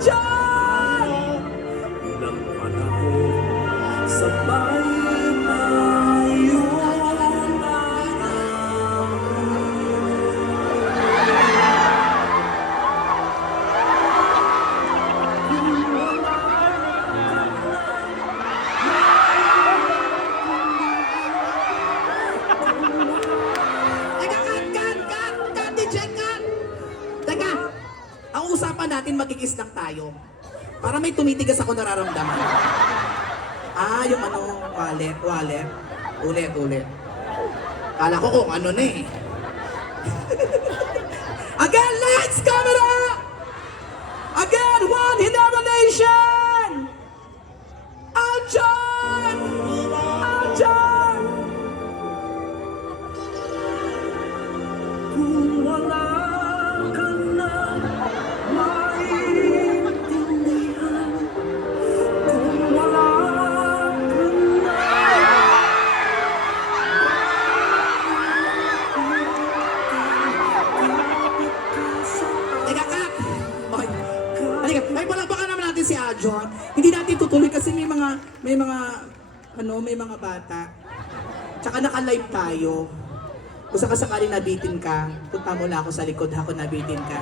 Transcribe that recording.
Dyan! Ng panahon sabay tayo ang usapan natin, magkikis lang tayo. Para may tumitigas ako nararamdaman. Yung wallet. Ulit. Kala ko kung ano na eh. Again, lights, camera! Again, one denomination! Action! Action! kung wala ka na maintindihan, kung wala ka na. Teka, Kat! Okay. Halika, ay palakpakan naman natin si Ajon. Hindi natin tutuloy kasi may mga bata. Tsaka naka-live tayo. Kung sakasakali nabitin ka, punta mo lang ako sa likod, ako nabitin ka.